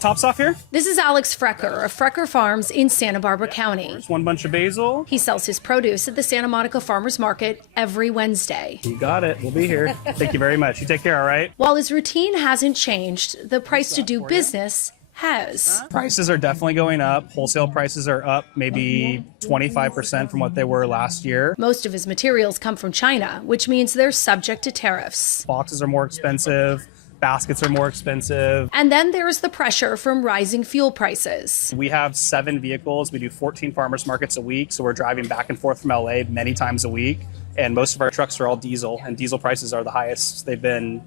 Tops off here. This is Alex Frecker of Frecker Farms in Santa Barbara County. There's one bunch of basil. He sells his produce at the Santa Monica Farmers Market every Wednesday. You got it. We'll be here. Thank you very much. You take care, all right? While his routine hasn't changed, the price to do business has. Prices are definitely going up. Wholesale prices are up maybe 25% from what they were last year. Most of his materials come from China, which means they're subject to tariffs. Boxes are more expensive. Baskets are more expensive. And then there's the pressure from rising fuel prices. We have 7 vehicles. We do 14 farmers markets a week, so we're driving back and forth from LA many times a week. And most of our trucks are all diesel, and diesel prices are the highest they've been,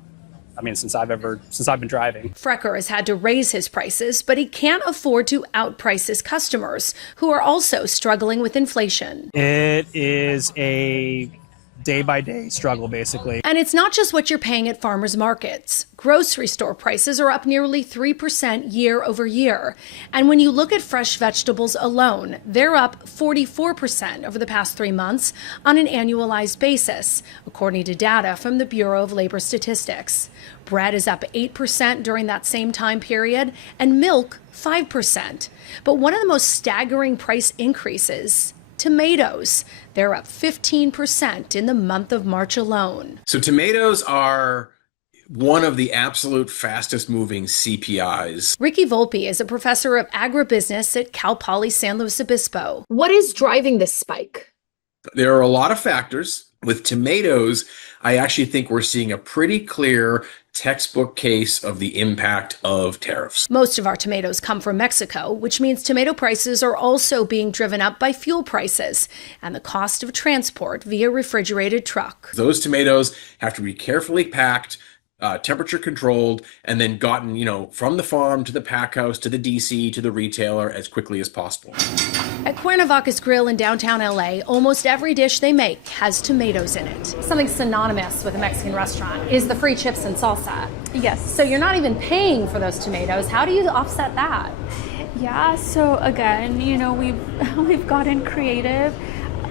since I've been driving. Frecker has had to raise his prices, but he can't afford to outprice his customers, who are also struggling with inflation. It is a day-by-day struggle, basically. And it's not just what you're paying at farmers markets. Grocery store prices are up nearly 3% year over year. And when you look at fresh vegetables alone, they're up 44% over the past 3 months on an annualized basis, according to data from the Bureau of Labor Statistics. Bread is up 8% during that same time period, and milk 5%. But one of the most staggering price increases, tomatoes. They're up 15% in the month of March alone. So tomatoes are one of the absolute fastest moving CPIs. Ricky Volpe is a professor of agribusiness at Cal Poly San Luis Obispo. What is driving this spike? There are a lot of factors. With tomatoes, I actually think we're seeing a pretty clear textbook case of the impact of tariffs. Most of our tomatoes come from Mexico, which means tomato prices are also being driven up by fuel prices and the cost of transport via refrigerated truck. Those tomatoes have to be carefully packed, temperature controlled, and then gotten, from the farm to the pack house to the DC to the retailer as quickly as possible. At Cuernavaca's Grill in downtown LA, almost every dish they make has tomatoes in it. Something synonymous with a Mexican restaurant is the free chips and salsa. Yes. So you're not even paying for those tomatoes. How do you offset that? Yeah, so again, we've gotten creative.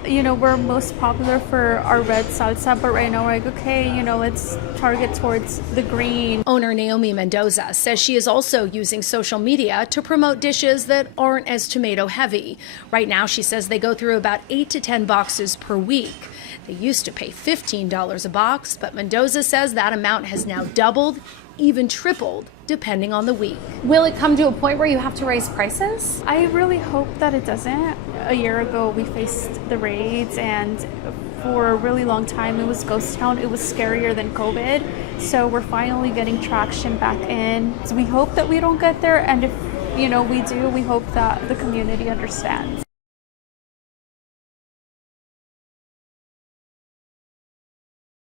We're most popular for our red salsa, but right now we're like, okay, let's target towards the green. Owner Naomi Mendoza says she is also using social media to promote dishes that aren't as tomato heavy. Right now, she says they go through about 8 to 10 boxes per week. They used to pay $15 a box, but Mendoza says that amount has now doubled, even tripled, depending on the week. Will it come to a point where you have to raise prices? I really hope that it doesn't. A year ago, we faced the raids, and for a really long time, it was ghost town. It was scarier than COVID. So we're finally getting traction back in. So we hope that we don't get there, and if we do, we hope that the community understands.